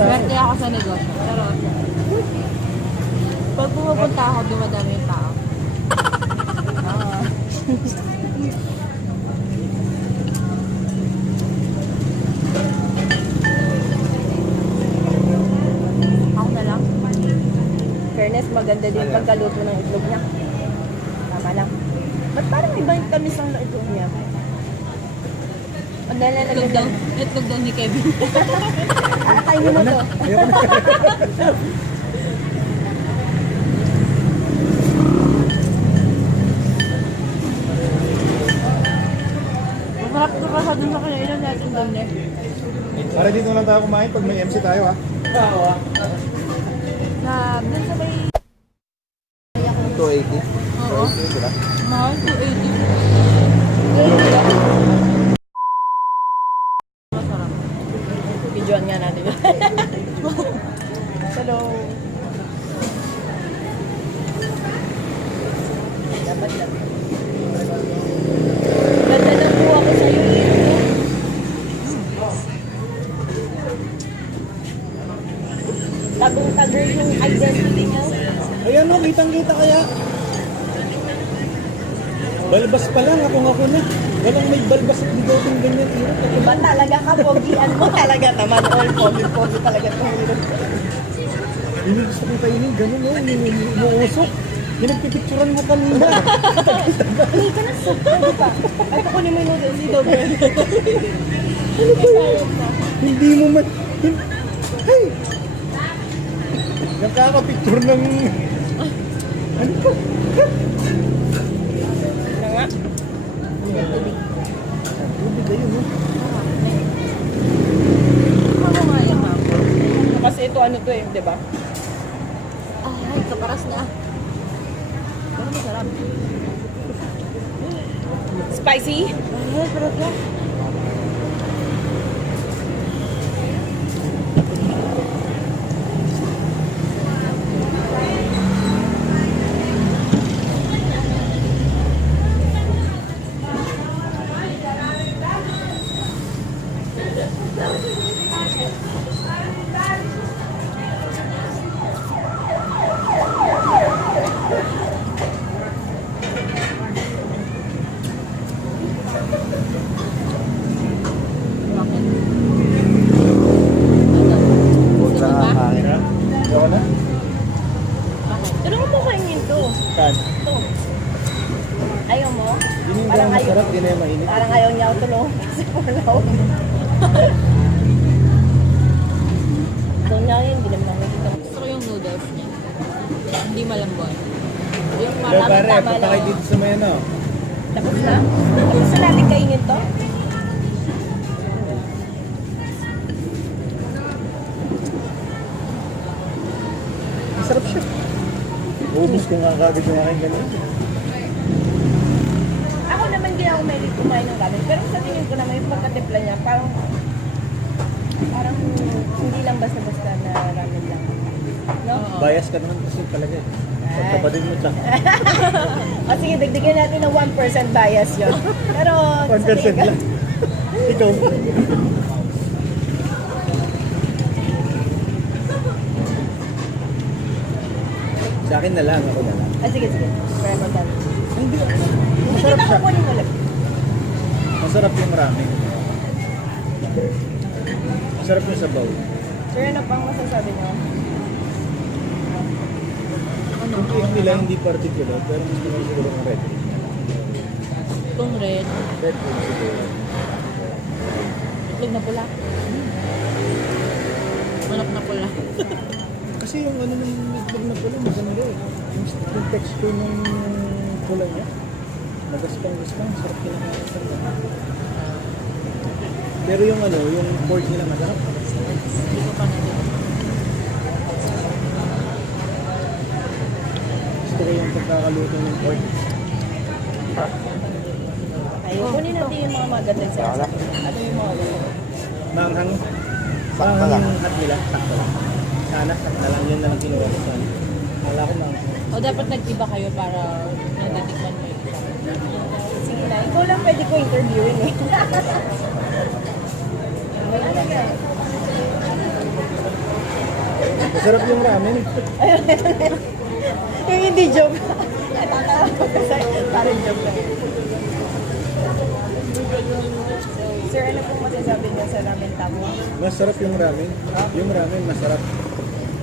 Swerte ako sa negosyo. Pero, pag pumupunta ako, dumadami yung tao. Ah. Ako na lang. Fairness, maganda din pagkaluto ng itlog niya. Tama lang. Ba't parang ibang tamis ang itlog niya? Ang Itlog daw, itlog daw ni Kevin. kainin mo to. Masarap ko kasi dun sa kinainan natin doon eh. Para dito lang tayo kumain pag may MC tayo ha. Na, dun sa may... 280. Oo. 280 sila. Mahal, 280. Masarap. Videoan nga natin yun. Hello. Dapat lang. Ganda ng buha ko sa'yo. Tagong-tagal yung identity niya. Ayan o, kitang-kita kaya. Balbas pa lang, ako na. Walang may balbas at bigoting ganyan. Diba talaga ka, pogian mo talaga naman. All pogi talaga itong hirap. Hindi gusto kong kainin, ganun o, umuusok. Pinagpipicturan mo kanina. Hindi ka na soup, di ba? Ay, kukunin mo yung noodles, hindi daw girl. Ano ba yun? Hindi mo man... Hey! Nakaka-picture ng... Ano ba? Ano nga? Tubig ayun o. Ano nga yan, ma'am? Kasi ito ano to eh, di ba? Ay, kaparas na. Pero masarap. Spicy? Ay, sarap yan. Puta, hangin ha? Ayaw na? Tulungan mo kainin to. Saan? Ito. Ayaw mo? Hindi yung Parang ganun ayaw. masarap, di na yung mainit. Parang ayaw niya ako tulong. Kasi pulaw. Doon niya yun, hindi naman ako dito. Gusto ko yung noodles niya. Hindi malambot. Yung Pero parang pare, tama papakay lang. dito sa may ano. Tapos na? Tapos na natin kainin to? Masarap siya. Ubus ko nga kagad yung aking ganun. Ako naman hindi ako mahilig kumain ng ramen. Pero sa tingin ko naman yung pagkatimpla niya, parang hindi lang basta-basta na ramen lang. No? Bias ka naman kasi talaga eh. Pagkapadin mo siya. O sige, dagdagan natin ng 1% bias yun. Pero, 1% lang. Ikaw. Sa akin na lang, ako na lang. sige. Try mo tayo. Hindi. Hindi Masarap kita siya. kukunin ulit. Masarap yung ramen. Masarap yung sabaw. Sir, ano pang masasabi niyo? Yung cake nila hindi particular, pero mas naman siguro ng red. Itong red. Red food siguro. Itlog na pula. Manok na pula. Kasi yung ano ng itlog na pula, maganda eh. Yung texture ng pula niya. Magaspang-gaspang, sarap kinakain. Pero yung ano, yung pork nila masarap. Hindi ko pa natin. Gusto ko yung pagkakaluto ng pork. Ayun, kunin natin yung mga magandang sa akin. Ano yung mga Manghang. Manghang yung hat nila. Sakto lang. Sana, sakto lang. Yun na lang kinuha ko sana. Wala ko manghang. O dapat nag-iba kayo para natitikman mo yung isa. Sige na, ikaw lang pwede ko interviewin eh. Ano yan? Masarap yung ramen. Yung hindi joke. Parang joke lang. Sir, ano pong masasabi niyo sa ramen tamo? Masarap yung ramen. Yung ramen, masarap.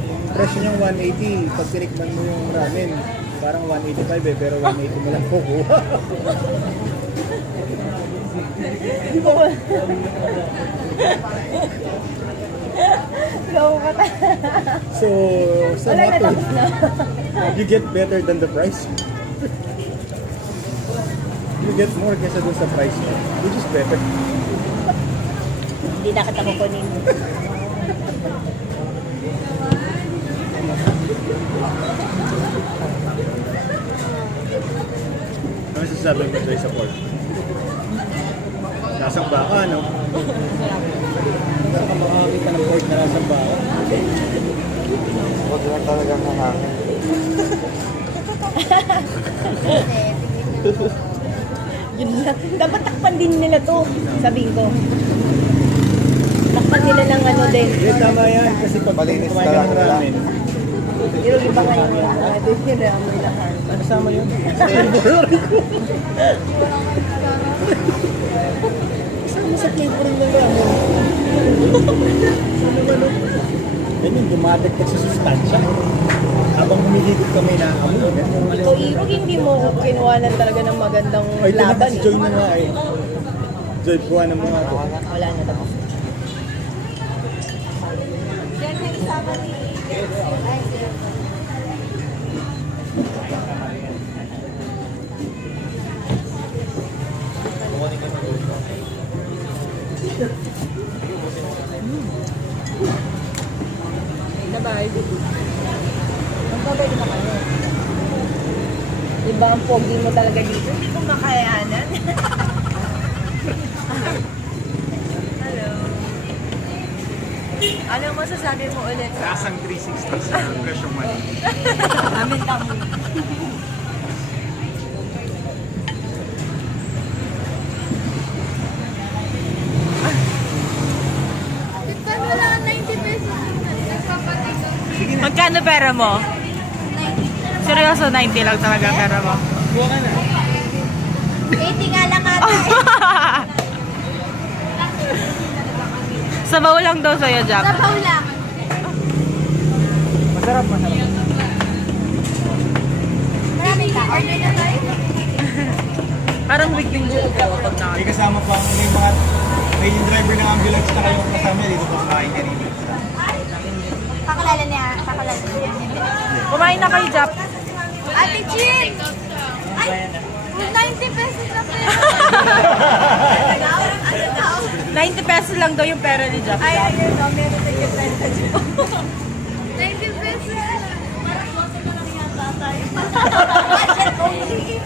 Yung presyo niyang 180, pag tinikman mo yung ramen, parang 185 eh, pero 180 mo lang kukuha. Go ka ta. So, sa Wala na, motto, tapos na. you get better than the price. You get more kesa dun sa price mo, which is better. Hindi na kita kukunin. Ano sasabi mo Joy, sa pork? Lasang baka, no? Saan ka makakakita ng pork na lasang baka? Huwag lang talagang hangangin. Yun lang. Dapat takpan din nila to. Sabihin ko. Takpan nila ng ano din. Eh, tama yan. Kasi pag Malinis kumain ka ng talaga. ramen, Yung iba ngayon yung doon yun na amoy na harm. ano sama yun? Sama sa flavoring ng ramen. Ano ba, no? Yan yung dumadagdag sa sustansya. Habang humihigit kami na amoy. Ikaw, Irog, hindi mo kinuha na talaga ng magandang Ay, laban. si Joy na nga eh. Joy, buha na mga to. Wala na tapos. Bye-bye. Magpapwede na kayo. Iba ang pogi mo talaga dito. Hindi ko makayanan. Hello. Ano masasabi mo ulit? Lasang 360 sa presyo money. Amin tamo. Wala 90 pesos. Nagpapatika. Magkano pera mo? Seryoso, 90 lang talaga pera mo. Buha ka na. 80 nga lang ata. Sabaw lang daw sa'yo, Jack. Sabaw lang. Masarap, masarap. Marami ka. Order na tayo. Parang weekling dito pag na. May kasama pa may mga may yung driver ng ambulance na kayong kasama dito pa kumain niya rin. Kakalala niya. Kakalala niya. Kumain na kayo, Jack. Ate Chin! Ay! 90 pesos na pera. 90 pesos lang daw yung pera ni Jack. Ay, ayun. Meron na yung pera dyan. 90 pesos. Parang bosa mo lang yata tayo. Budget only.